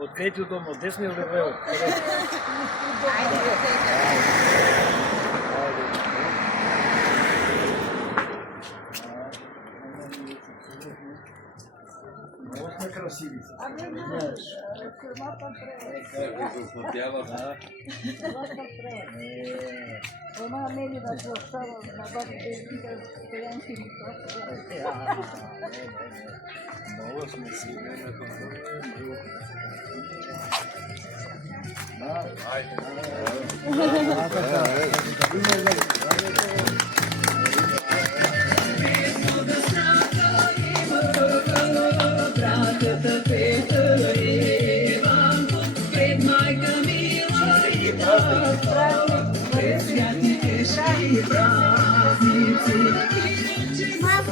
От Петю дом, от десния или лево? Много сме красиви. Ona meni da se ostala na babi da stojanki mi to. Много сме си.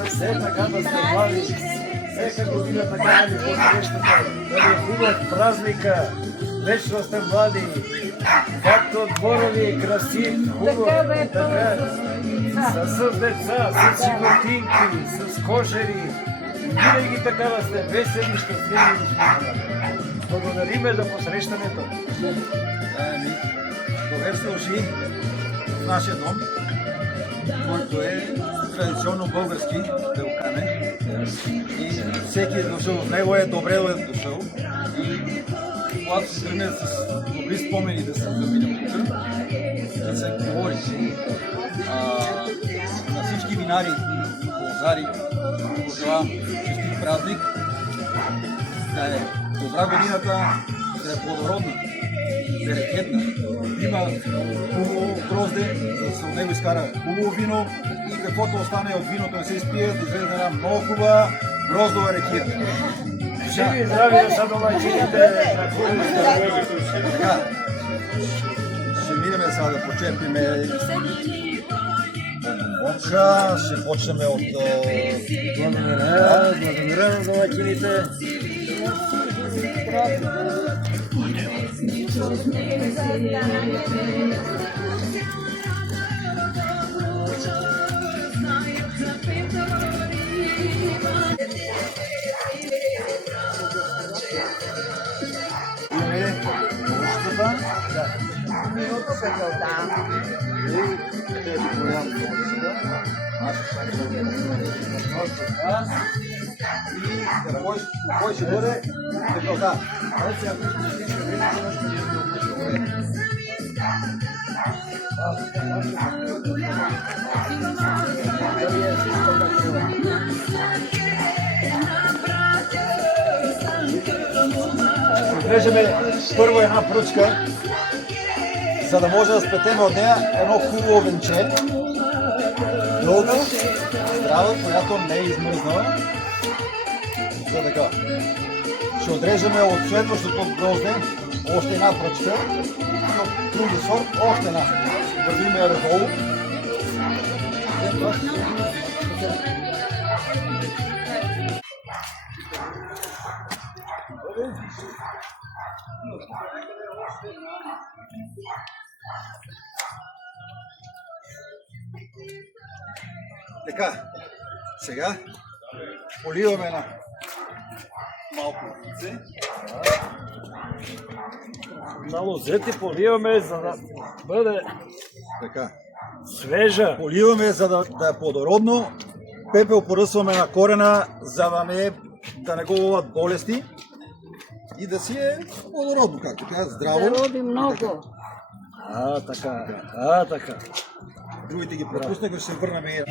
Все така да сте млади, всяка година така да ни посрещате, да ви е хубав празника, вечно сте млади, както двора ви е красив, хубав, така, с деца, с животинки, с кошери, винаги така да сте весели, щастливи. Благодариме за посрещането. Добре сте дошли в нашия дом, който е традиционно български, белкамен. И всеки е дошъл в него е добре дошъл. И когато се тръгне с добри спомени да се заминем тук, да се говори. На всички винари и лозари пожелавам честит празник, да е добра годината, да е плодородна, да е ракетна. Има хубаво грозде, за да се от него изкара хубаво вино и каквото остане от виното не се изпие, да излезе една много хубава гроздова ракия. Живи и здрави са домачините на хубавите. Така, ще минем сега да почерпим бомбонча, ще почнем от... Благодаря на домачините. Minuto pekota. И кой ще бъде пекалта? Отрежеме първо една пръчка, за да може да сплетем от нея едно хубаво венче. Дълга, здрава, която не е измръзнала. За така. Ще отрежеме от следващото грозде още една пръчка, от други сорт, още една. Вървиме я надолу. Така, сега поливаме на малко лозце. На лозете поливаме, за да бъде Така. свежа. Поливаме, за да е плодородно. Пепел поръсваме на корена, за да не го ловят болести. И да си е плодородно, както каза, здраво. Да роди много. Така. Другите ги пропуснах, ще се върнем и...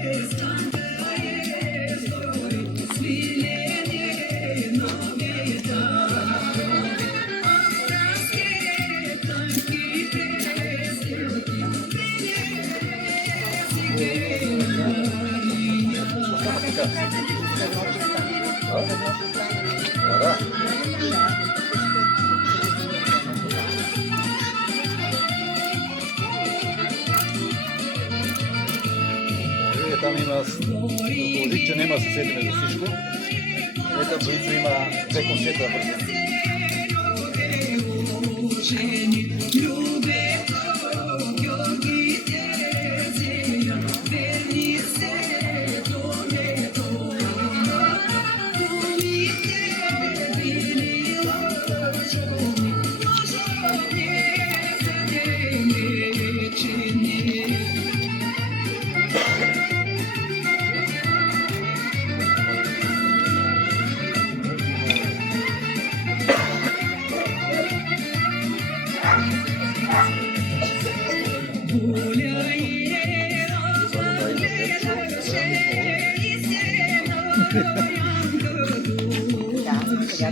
Да. Там има лозик, че няма съседиме за всичко. Ето Боицо има две концерта да върши. Сега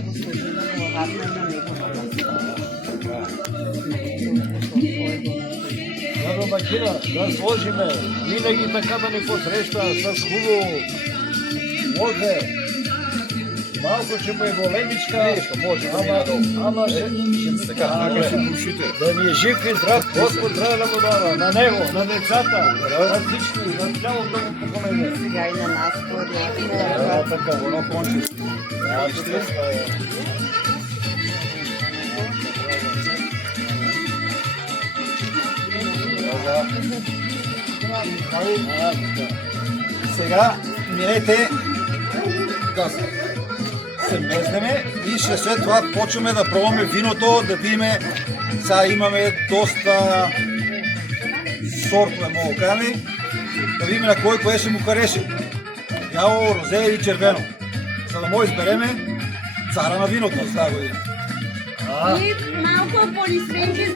го служим на главата на него. На домакина да сложиме винаги така да ни посреща с хубаво лозе. Малко ще му е големичка, ама ще да ни е жив и здрав, Господ трябва да му дава, на него, на децата, на всички, на цялото му поколение. Сега и на нас по Така, Оно конче. Сега минете да се мезнеме и ще след това почваме да пробваме виното, да видиме. Сега имаме доста сортове, мога да кажем, да видим на кое ще му хареше. Бяло, розе или червено. За да може избереме цара на виното за тази година. И малко полисвинки.